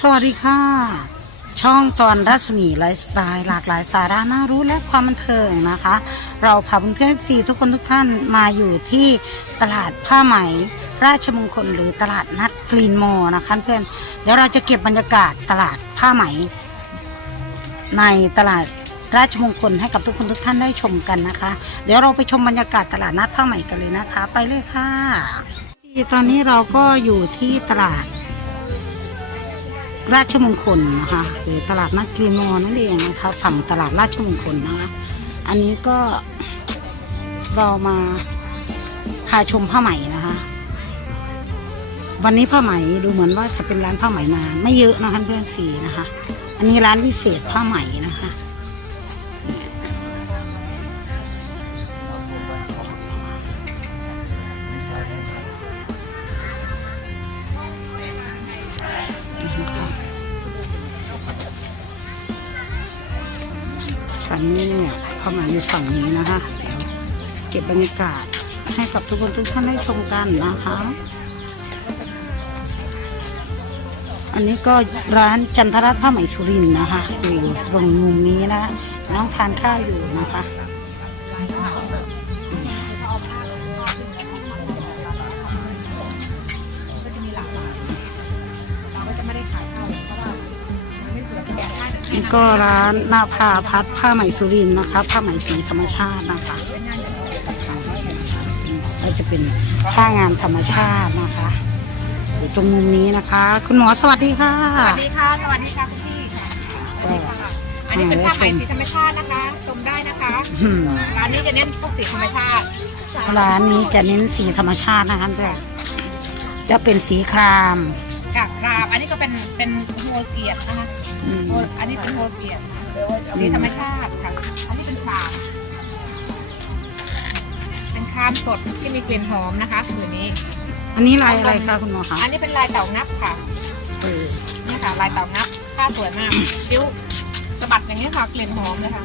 สวัสดีค่ะ ช่องตอนรัศมีไลฟ์สไตล์หลากหลายสาระน่ารู้และความบันเทิงนะคะ เราพาเพื่อนๆซีทุกคนทุกท่านมาอยู่ที่ตลาดผ้าไหม ราชมงคลหรือตลาดนัดกรีนมอนะคะเพื่อนเดี๋ยวเราจะเก็บบรรยากาศตลาดผ้าไหม ในตลาดราชมงคลให้กับทุกคนทุกท่านได้ชมกันนะคะ เดี๋ยวเราไปชมบรรยากาศตลาดนัดผ้าไหมกันเลยนะคะ ไปเลยค่ะ ตอนนี้เราก็อยู่ที่ตลาด ราชมงคลนะคะหรือตลาดนัดกรีนมอนั่นเองนะคะฝั่งตลาดราชมงคลนะคะอันนี้ก็เรามาพาชมผ้าไหมนะคะ วันนี้ผ้าไหมดูเหมือนว่าจะเป็นร้านผ้าไหมมา ไม่เยอะนะคะเพื่อนสีนะคะ อันนี้ร้านพิเศษผ้าไหมนะคะ นี้เนี่ยเข้ามาอยู่ฝั่งนี้นะคะเดี๋ยวเก็บบรรยากาศให้กับทุกคนทุกท่านได้ชมกันนะคะ อันนี้ก็ร้านจันทรัตน์ผ้าไหมสุรินนะคะอยู่ตรงมุมนี้นะน้องทานข้าวอยู่นะคะ ก็ร้านหน้าผ้าพัดผ้าไหมสุรินทร์นะคะ ผ้าไหมสีธรรมชาตินะคะก็จะเป็นผ้างานธรรมชาตินะคะอยู่ตรงมุมนี้นะคะ คุณหมอสวัสดีค่ะสวัสดีค่ะ สวัสดีค่ะคุณพี่ค่ะสวัสดีค่ะอันนี้เป็นผ้าไหมสีธรรมชาตินะคะ ชมได้นะคะอืมร้านนี้จะเน้นพวกสีธรรมชาติร้านนี้จะเน้นสีธรรมชาตินะคะเพื่อนจะเป็นสีครามกับครามอันนี้ก็เป็นเป็นโมลเกียรนะคะ อืมโมลอันนี้เป็นโมลเกียรสีธรรมชาติค่ะ อันนี้เป็นครามเป็นครามสดที่มีกลิ่นหอมนะคะผืนนี้ อันนี้ลายอะไรคะคุณหมอคะอันนี้เป็นลายเต่างับค่ะเออเนี่ยค่ะลายเต่างับผ้าสวยมากบิ้วสะบัดอย่างนี้ยค่ะกลิ่นหอมเลยค่ะ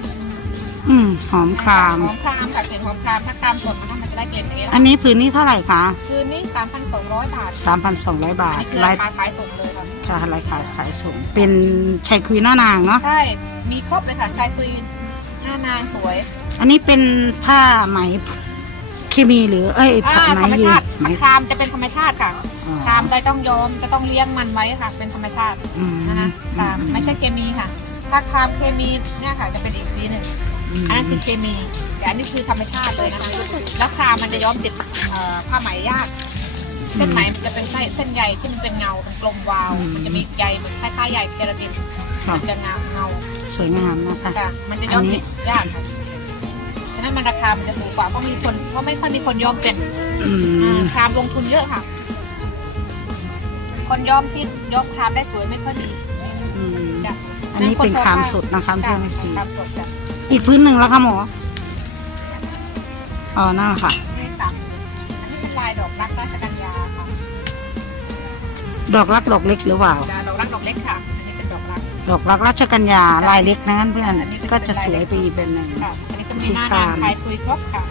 อืมหอมครามหอมครามค่ะกลิ่นหอมครามถ้าครามสดนะคะมันจะได้กลิ่นอย่างนี้อันนี้ผืนนี้เท่าไหร่คะคืนนี้3,200บาท3,200บาอันทนี้คือลารายคาขายส่งเลยค่ะ ค่ะรายขายขายส่งเป็นชายคุยหน้านางเนาะใช่ มีครบเลยค่ะชายคุยหน้านางสวย อันนี้เป็นผ้าไหมเคมีหรือเอ้ยอ่าผ้าไหมธรรมยืชานติไหม ครามจะเป็นธรรมชาติค่ะอ๋อ ครามได้ต้องยอมจะต้องเลี้ยงมันไว้ค่ะ เป็นธรรมชาติอืมนะคะครามไม่ใช่เคมีค่ะ ถ้าครามเคมีเนี่ยค่ะจะเป็นอีกสีหนึ่ง มอันนั้นคือเคมี แต่อันนี้คือธรรมชาติเลยนะคะแล้วครามมันจะย้อมติดเอ่อผ้าไหมยาก เส้นไหมมันจะเป็นเส้นเส้นใยที่มันเป็นเงาเป็นกลมวาว มันจะมีใยเหมือนคล้ายๆใยเคราตินค่ะ มันจะเงาเงาสวยงามนะคะ ค่ะมันจะย้อมติดยากค่ะฉะนั้นมันราคามันจะสูงกว่าเพราะมีคนเพราะไม่ค่อยมีคนย้อมเป็นอืมครามลงทุนเยอะค่ะ คนย้อมที่ย้อมครามได้สวยไม่ค่อยมีอืมจ้ะอันนี้เป็นครามสดนะคะจ้ะเพื่อนสีครามสดจ้ะอีกพื้นหนึ่งแล้วค่ะหมออ๋อนั่นค่ะนี่สามอันนี้เป็นลายดอกรักราชกัญญาค่ะ ดอกรักดอกเล็กหรือเปล่า ดอกรักดอกเล็กค่ะ อันนี้เป็นดอกรักดอกรักราชกัญญาลายเล็กนะเพื่อนอันนี้เป็นก็จะสวยไปอีกแบบหนึ่ง ค่ะ อันนี้ก็มีหน้านางคลายคุยครบค่ะ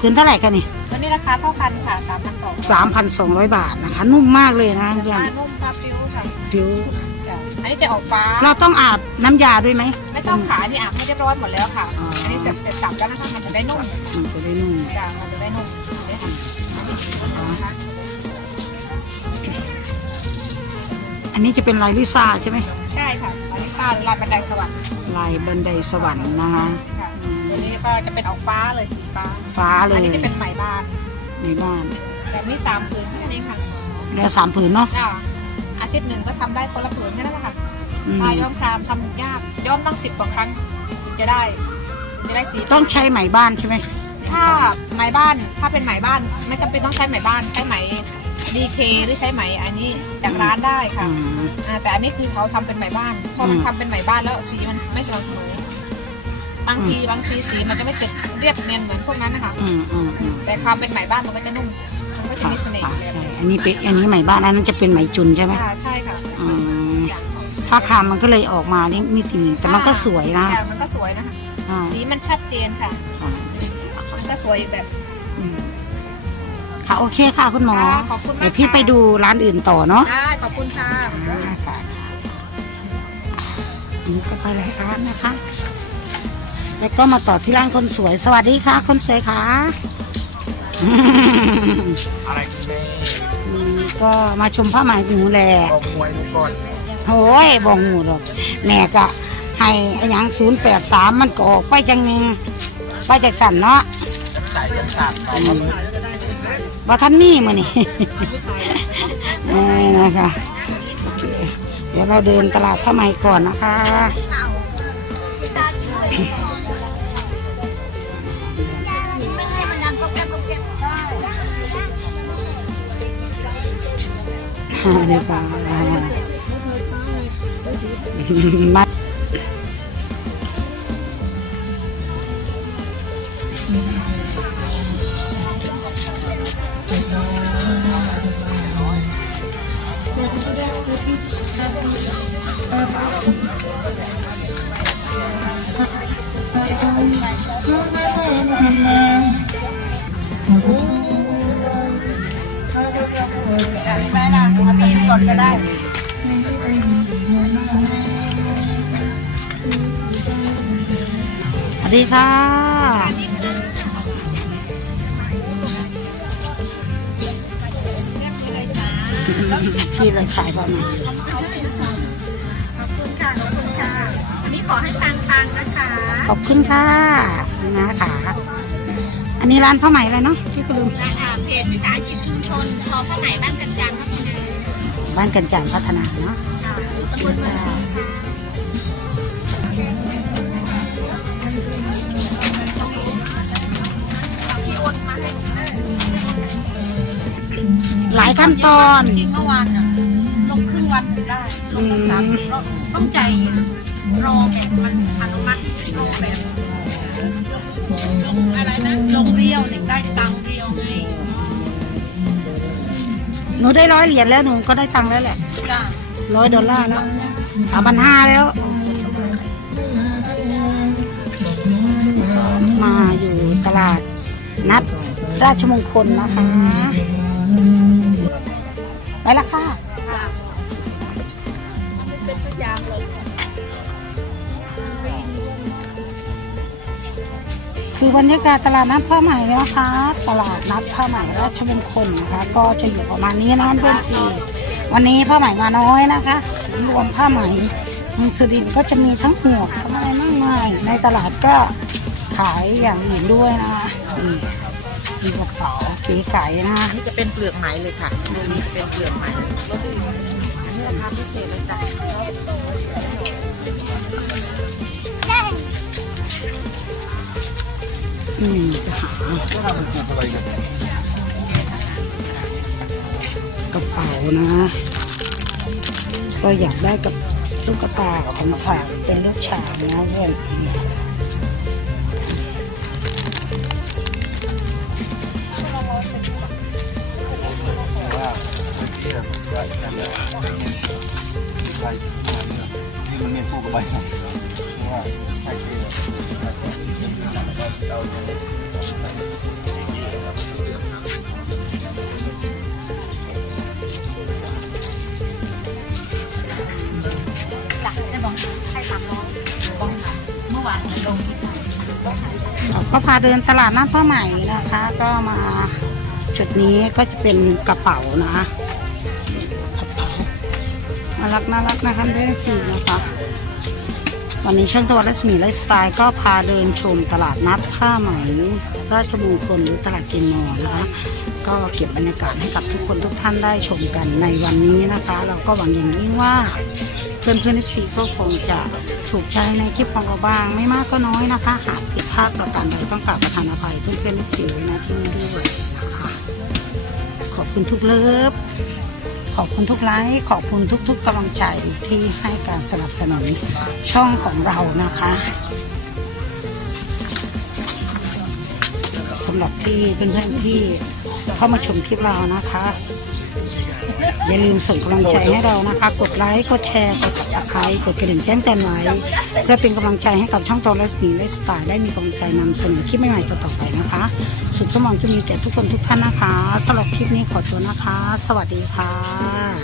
พื้นเท่าไหร่คะนี่ตัวนี้ราคาเท่ากันค่ะสามพันสองสามพันสองร้อยบาทนะคะ นุ่มมากเลยนะเพื่อนนุ่มค่ะฟิวค่ะผิว จ้ะอันนี้จะออกฟ้า เราต้องอาบน้ำยาด้วยไหม ไม่ต้องขายนี่อาบให้เรียบร้อยหมดแล้วค่ะ อ๋ออั อันนี้เสร็จเสร็จสับแล้วนะคะมันจะได้นุ่มมันจะได้นุ่มจ้ะมันจะได้นุ่มเนี่ยค่ะอันนี้นะคะ อันนี้จะเป็นลายลิซ่าใช่ไหมใช่ค่ะลาลิซ่าหรือลายบันไดสวรรค์ลายบันไดสวรรค์นะคะค่ะตัวนี้ก็จะเป็นออกฟ้าเลยสีฟ้าฟ้าเลอัยนนี้จะเป็นไหมบานในบ้านแบบนี้สามผืนแค่นี้ค่ะแล้วสามผืนเนาะจ้ะอาทิตย์หนึ่งก็ทำได้คนละผืนแค่นั้นแหละค่ะอืมลายย้อมครามทำยากย้อมตั้งสิบกว่าครั้งถึงจะได้ถึงจะได้สีต้องใช้ไหมบ้านใช่ไหมถ้าไหมบ้านถ้าเป็นไหมบ้าน ไม่จำเป็นต้องใช้ไหมบ้านใช้ไหม ดีเคหรือใช้ไหมอันนี้จากร้านได้ค่ะอ่าแต่อันนี้คือเขาทำเป็นไหมบ้าน พอมันอืมทำเป็นไหมบ้านแล้วสีมันไม่สม่ำเสมอบางทีบางทีสีมันจะไม่ติดเรียบเนียนเหมือนพวกนั้นนะคะแต่ความเป็นไหมบ้านมันก็จะนุ่มมันก็จะมีเสน่ห์ใช่อันนี้เป็นอันนี้ไหมบ้านอันนั้นจะเป็นไหมจุนใช่ไหมใช่ค่ะผ้าคามมันก็เลยออกมานี่นิดนึงแต่มันก็สวยนะแต่มันก็สวยนะคะสีมันชัดเจนค่ะมันก็สวยอีกแบบ ค่ะโอเคค่ะคุณหมอ ค่ะขอบคุณมากเดี๋ยวพี่ค่ะ ไปดูร้านอื่นต่อเนาะได้ขอบคุณค่ะอ่าค่ะอันนี้ก็ไปหลายร้านนะคะ แล้วก็มาต่อที่ร้านคนสวย สวัสดีค่ะ คนสวยค่ะอืมอะไรคุณแม่อืมก็มาชมผ้าไหมหนูแหละ บอกมวยหนูก่อนโอ้ยบอกหมูหรอกแม่ก็ให้อหยังศูนย์แปดสามมันก็ออกไปจังหนึ่งไปจากสันเนาะจะใส่ยังสามต่ออืม ว่าท่านนี่มานี่ นี่นะคะโอเคเดี๋ยวเราเดินตลาดผ้าไหมก่อนนะคะไม่ให้มัน ได้เดี๋ยวก่อนมัดสวัสดีค่ะที่เราขายประมาณ ขอให้ตังตังนะคะ ขอบคุณค่ะนะคะอันนี้ร้านผ้าไหมอะไรเนาะที่คุณลืมนะคะเพจวิสาหกิจชุมชนทอผ้าไหมบ้านกันจังครับคุณนายบ้านกันจันทร์พัฒนาเนาะอยู่ตำบลเมืองศรีค่ะหลายขั้นตอน จริงเมื่อวานน่ะลงครึ่งวันได้ ลงตั้งสามสี่รอบต้องใจ รอแบบมันอนุมัติรอแบบลงอะไรนะลงเรียวเด็กได้ตังค์เรียวไงหนูได้ร้อยเหรียญแล้วหนูก็ได้ตังค์แล้วแหละจ้าร้อยดอลลาร์แล้วสามพันห้าแล้ว มาอยู่ตลาดนัดราชมงคลนะคะ ไปละค่ะ เป็นพยางเลง คือบรรยากาศตลาดนัดผ้าไหม่นะคะ ตลาดนัดผ้าไหม่ราชมงคลนะคะ ก็จะอยู่ประมาณนี้นะเพื่อนซีวันนี้ผ้าไหม่มาน้อยนะคะรวมผ้าไหมเมืองสุรินทร์ก็จะมีทั้งหมวกทั้งอะไรมากมายในตลาดก็ขายอย่างอื่นด้วยนะคะนี่มีกระเป๋าเก๋ไก่นะคะนี่จะเป็นเปลือกไหมเลยค่ะเรื่องนี้จะเป็นเปลือกไหม ราคาพิเศษเลยจ้ะอืมจะหาก็ทำเป็นกลุ่มอะไรกันกระเป๋านะ ก็อยากได้กับตุ๊กตาของฝากเป็นลูกชางนะเพื่อน ที่แบบว่านั่นแหละไปที่มันเนี่ยพูดกับไปว่าใช่ที่เราจ้ะได้บอกให้สามร้อยบอกค่ะเมื่อวานลงเราก็พาเดินตลาดน้ำผ้าใหม่นะคะ ก็มาจุดนี้ก็จะเป็นกระเป๋านะารักน่ารักนะคะด้วยสีนะคะ วันนี้ช่างตะวันรัศมีไลฟ์สไตล์ก็พาเดินชมตลาดนัดผ้าไหมราชมงคลหรือตลาดเกมอนะคะ ก็เก็บบรรยากาศให้กับทุกคนทุกท่านได้ชมกันในวันนี้นะคะ เราก็หวังอย่างยิ่งว่าเพื่อนเพื่อนๆซีก็คงจะถูกใจในคลิปของเราบ้างไม่มากก็น้อยนะคะ หากผิดพลาดประการใดต้องกราบประทานอภัยเพื่อนเพื่อนๆซีนะที่นี่ด้วยนะคะขอบคุณทุกเลิฟ ขอบคุณทุกไลค์ขอบคุณทุกๆกำลังใจที่ให้การสนับสนุนช่องของเรานะคะสำหรับที่เพื่อนๆที่เข้ามาชมคลิปเรานะคะ อย่าลืมส่งกำลังใจให้เรานะคะ กดไลค์ กดแชร์ กดติดตามกดกระดิ่งแจ้งเตือนไว้เพื่อเป็นกำลังใจให้กับช่องตอนและสีและสไตล์ได้มีกำลังใจนำเสนอคลิปใหม่ๆต่อๆไปนะคะ สุดสมองจะมีแก่ทุกคนทุกท่านนะคะสำหรับคลิปนี้ขอตัวนะคะ สวัสดีค่ะ